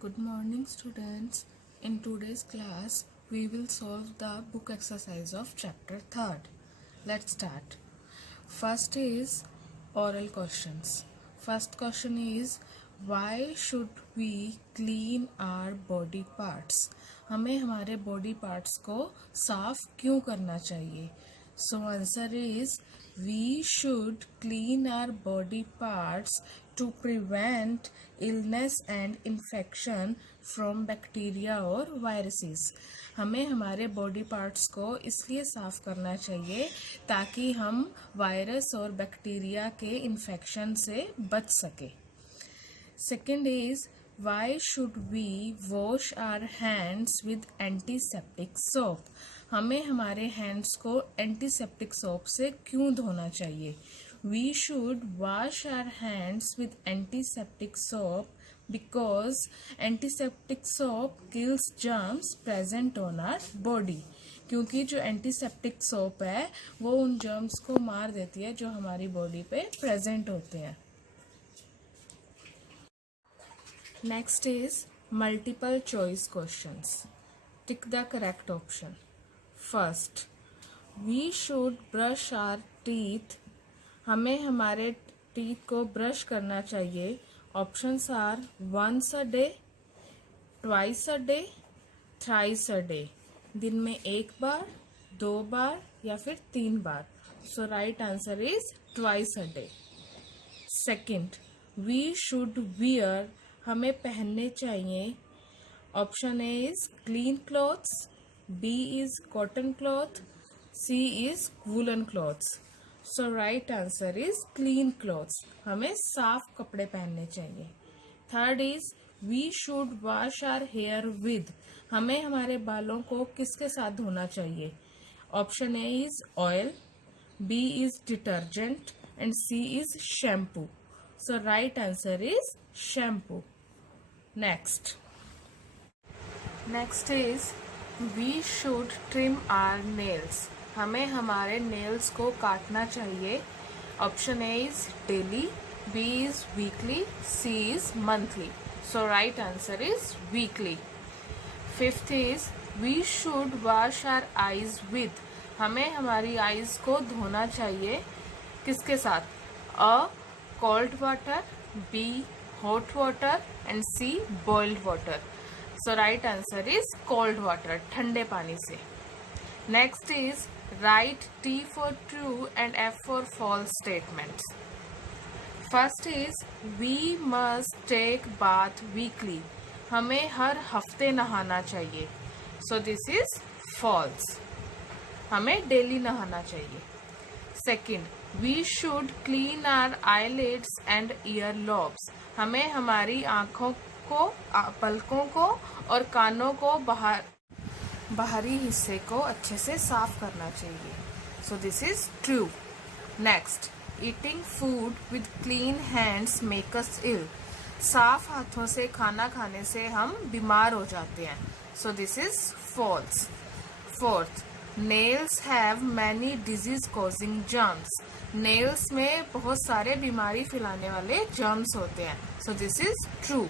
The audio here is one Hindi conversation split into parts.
Good morning, students. In today's class, we will solve the book exercise of chapter 3rd. Let's start. First is oral questions. First question is, why should we clean our body parts? हमें हमारे body parts को साफ क्यों करना चाहिए? So answer is, we should clean our body parts to prevent illness and infection from bacteria और viruses. हमें हमारे बॉडी पार्ट्स को इसलिए साफ करना चाहिए ताकि हम वायरस और बैक्टीरिया के इन्फेक्शन से बच सके. Second is, why should we wash our hands with antiseptic soap? हमें हमारे हैंड्स को एंटीसेप्टिक सोप से क्यों धोना चाहिए? We should wash our hands with antiseptic soap because antiseptic soap kills germs present on our body. क्योंकि जो एंटीसेप्टिक सोप है वो उन जर्म्स को मार देती है जो हमारी बॉडी पे प्रेजेंट होते हैं. Next is multiple choice questions. Tick the correct option. First, we should brush our teeth. हमें हमारे टीथ को ब्रश करना चाहिए. Options are once a day, twice a day, thrice a day. दिन में एक बार, 2 बार या फिर 3 बार. So right answer is twice a day. Second, we should wear. हमें पहनने चाहिए. Option A is clean clothes, B is cotton cloth, C is woollen clothes. So right answer is clean clothes. हमें साफ कपड़े पहनने चाहिए. Third is we should wash our hair with. हमें हमारे बालों को किसके साथ धोना चाहिए? Option A is oil, B is detergent and C is shampoo. So right answer is shampoo. Next is we should trim our nails. हमें हमारे nails को काटना चाहिए. Option A is daily, B is weekly, C is monthly. So right answer is weekly. Fifth is we should wash our eyes with. हमें हमारी eyes को धोना चाहिए. किसके साथ? A cold water, B hot water and C boiled water. So right answer is cold water, ठंडे पानी से. Next is write T for true and F for false statements. First is we must take bath weekly. हमें हर हफ्ते नहाना चाहिए. So this is false. हमें डेली नहाना चाहिए. Second, we should clean our eyelids and earlobes. हमें हमारी आँखों को, पलकों को और कानों को बाहरी हिस्से को अच्छे से साफ करना चाहिए. So this is true. Next, eating food with clean hands make us ill. साफ हाथों से खाना खाने से हम बीमार हो जाते हैं. So this is false. Fourth, nails have many disease causing germs. Nails में बहुत सारे बीमारी फैलाने वाले जर्म्स होते हैं. So this is true.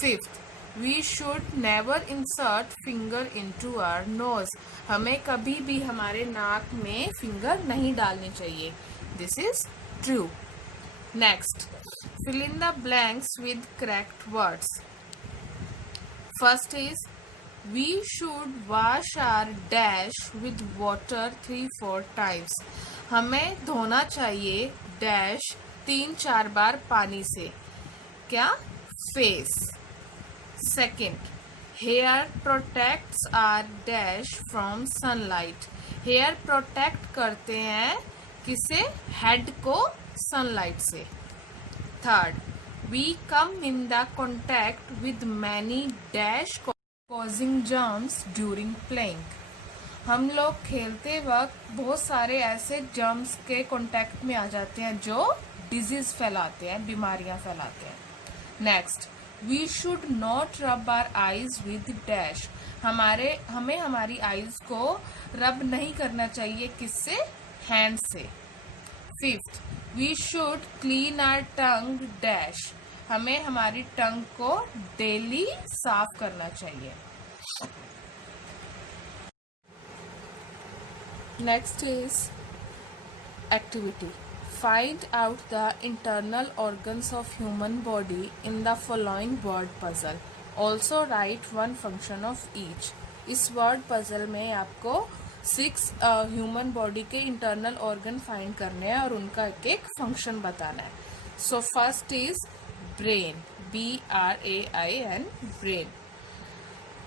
Fifth, we should never insert finger into our nose. हमें कभी भी हमारे नाक में फिंगर नहीं डालनी चाहिए. This is true. Next, fill in the blanks with correct words. First is we should wash our dash with water 3-4 times. हमें धोना चाहिए डैश 3-4 बार पानी से. क्या? Face. Second, hair protects our dash from sunlight. Hair protect करते हैं किसे? हेड को सनलाइट से. Third, we come in the contact with many dash causing germs during playing. हम लोग खेलते वक्त बहुत सारे ऐसे जर्म्स के कांटेक्ट में आ जाते हैं जो डिजीज फैलाते हैं, बीमारियां फैलाते हैं. नेक्स्ट, वी शुड नॉट रब आवर आईज विद डैश. हमें हमारी आईज को रब नहीं करना चाहिए. किससे? हैंड से. Fifth, we should clean our tongue dash. हमें हमारी टंग को डेली साफ करना चाहिए। Next is activity. Find out the internal organs of human body in the following word puzzle. Also write one function of each. इस word puzzle में आपको 6 ह्यूमन बॉडी के इंटरनल ऑर्गन फाइंड करने हैं और उनका एक एक फंक्शन बताना है। So first is brain, BRAIN, brain.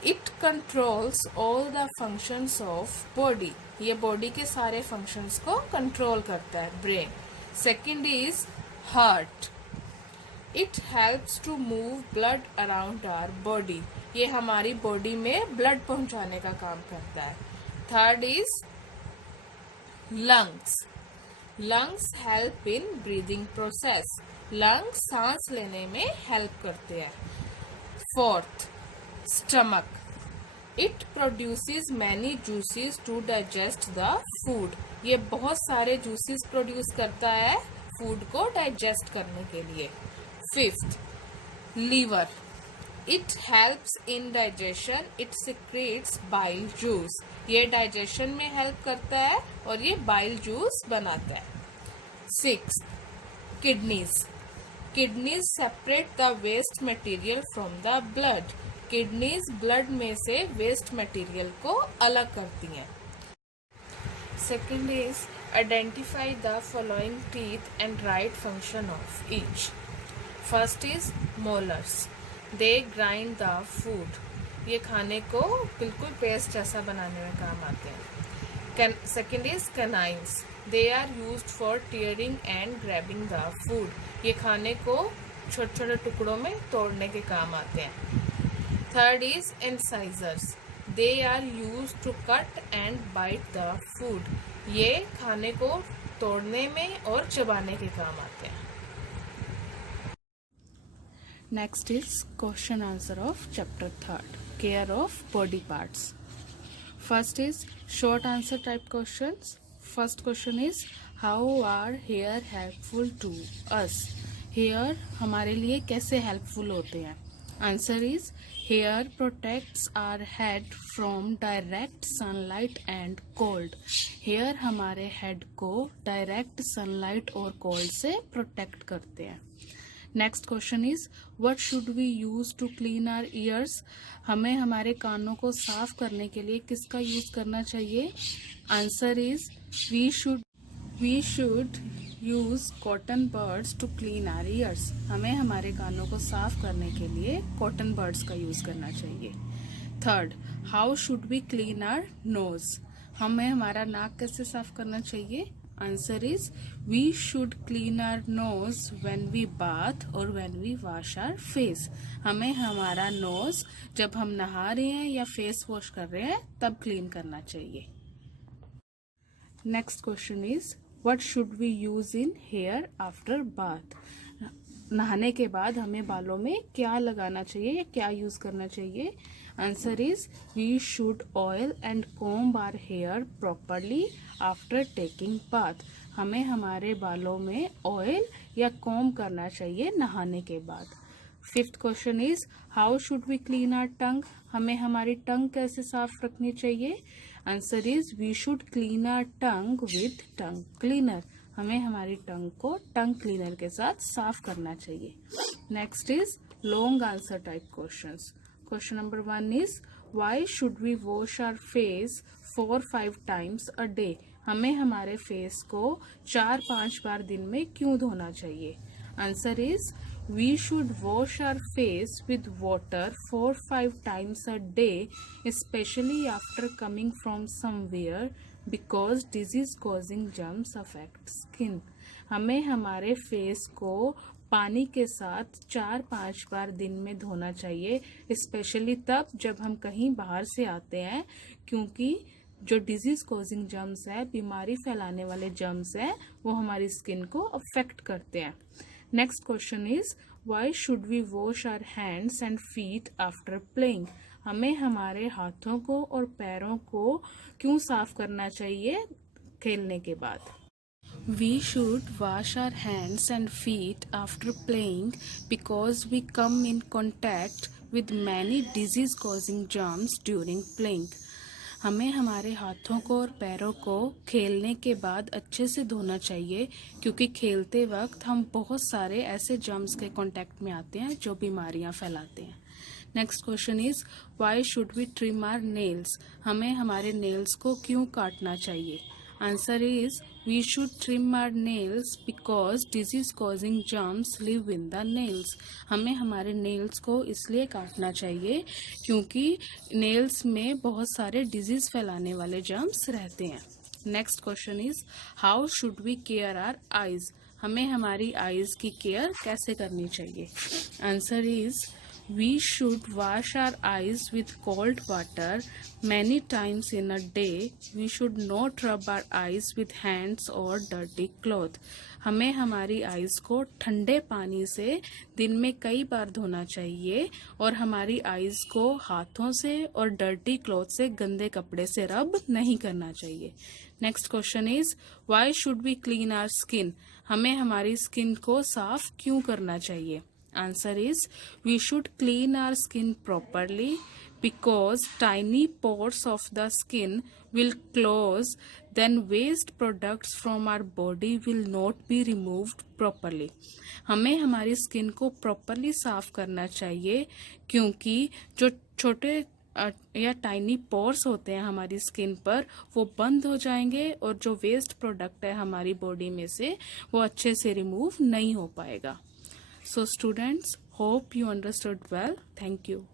It controls all the functions of body, ये बॉडी के सारे फंक्शंस को कंट्रोल करता है brain. Second is heart, it helps to move blood around our body, ये हमारी बॉडी में ब्लड पहुंचाने का काम करता है। Third is lungs, lungs help in breathing process, lungs सांस लेने में हेल्प करते हैं। Fourth stomach, it produces many juices to digest the food, ये बहुत सारे जूसेस प्रोड्यूस करता है फूड को डाइजेस्ट करने के लिए। Fifth liver, it helps in digestion, it secretes bile juice, ये डाइजेशन में हेल्प करता है और ये बाइल जूस बनाता है। Sixth kidneys, kidneys separate the waste material from the blood, kidneys blood में से वेस्ट मटेरियल को अलग करती हैं। Second is identify the following teeth and write function of each. First is molars, they grind the food, ये खाने को बिल्कुल पेस्ट जैसा बनाने में काम आते हैं। Second is canines, they are used for tearing and grabbing the food, ये खाने को छोटे छोटे टुकड़ों में तोड़ने के काम आते हैं। Third is incisors, they are use to cut and bite the food, ये खाने को तोड़ने में और चबाने के काम आते हैं। Next is question answer of chapter 3, care of body parts. First is short answer type questions. First question is how are hair helpful to us, hair हमारे लिए कैसे हेल्पफुल होते हैं। Answer is hair protects our head from direct sunlight and cold, hair हमारे हेड को डायरेक्ट सनलाइट और कोल्ड से प्रोटेक्ट करते हैं। Next question is what should we use to clean our ears, हमें हमारे कानों को साफ करने के लिए किसका यूज करना चाहिए। Answer is we should use cotton buds to clean our ears, हमें हमारे कानों को साफ करने के लिए कॉटन बर्ड्स का यूज करना चाहिए। Third, how should we clean our nose, हमें हमारा नाक कैसे साफ करना चाहिए। Answer is we should clean our nose when we bath और when we wash our face, हमें हमारा नोज जब हम नहा रहे हैं या फेस वॉश कर रहे हैं तब क्लीन करना चाहिए। Next question is what should we use in hair after bath, नहाने के बाद हमें बालों में क्या लगाना चाहिए या क्या यूज करना चाहिए। Answer is we should oil and comb our hair properly after taking bath, हमें हमारे बालों में ऑयल या कॉम्ब करना चाहिए नहाने के बाद। Fifth question is how should we clean our tongue, हमें हमारी टंग कैसे साफ रखनी चाहिए। Answer is we should clean our tongue with tongue cleaner, हमें हमारी टंग को टंग क्लीनर के साथ साफ करना चाहिए। Next is long answer type questions. Question number 1 is why should we wash our face 4-5 times a day, हमें हमारे फेस को 4-5 बार दिन में क्यों धोना चाहिए। आंसर इज we should wash our face with water 4-5 times a day, especially after coming from somewhere because disease causing germs affect skin, हमें हमारे फेस को पानी के साथ 4-5 बार दिन में धोना चाहिए, स्पेशली तब जब हम कहीं बाहर से आते हैं, क्योंकि जो डिजीज कॉजिंग जर्म्स है, बीमारी फैलाने वाले जर्म्स है, वो हमारी स्किन को अफेक्ट करते हैं। Next question is why should we wash our hands and feet after playing, हमें हमारे हाथों को और पैरों को क्यों साफ करना चाहिए खेलने के बाद। We should wash our hands and feet after playing because we come in contact with many disease causing germs during playing. हमें हमारे हाथों को और पैरों को खेलने के बाद अच्छे से धोना चाहिए क्योंकि खेलते वक्त हम बहुत सारे ऐसे जर्म्स के कांटेक्ट में आते हैं जो बीमारियां फैलाते हैं. Next question is why should we trim our nails. हमें हमारे नेल्स को क्यों काटना चाहिए. Answer is we should trim our nails because disease causing germs live in the nails. हमें हमारे नेल्स को इसलिए काटना चाहिए क्योंकि नेल्स में बहुत सारे डिजीज फैलाने वाले जर्म्स रहते हैं. Next question is how should we care our eyes. हमें हमारी आईज की केयर कैसे करनी चाहिए. आंसर इज we should wash our eyes with cold water many times in a day. We should not rub our eyes with hands or dirty cloth. हमें हमारी आईज को ठंडे पानी से दिन में कई बार धोना चाहिए और हमारी आईज को हाथों से और डर्टी क्लॉथ से गंदे कपड़े से रब नहीं करना चाहिए. Next question is why should we clean our skin. हमें हमारी स्किन को साफ क्यों करना चाहिए. Answer is we should clean our skin properly because tiny pores of the skin will close, then waste products from our body will not be removed properly. हमें हमारी स्किन को प्रॉपरली साफ करना चाहिए क्योंकि जो छोटे या टाइनी पोर्स होते हैं हमारी स्किन पर वो बंद हो जाएंगे और जो वेस्ट प्रोडक्ट है हमारी बॉडी में से वो अच्छे से रिमूव नहीं हो पाएगा. So students, hope you understood well. Thank you.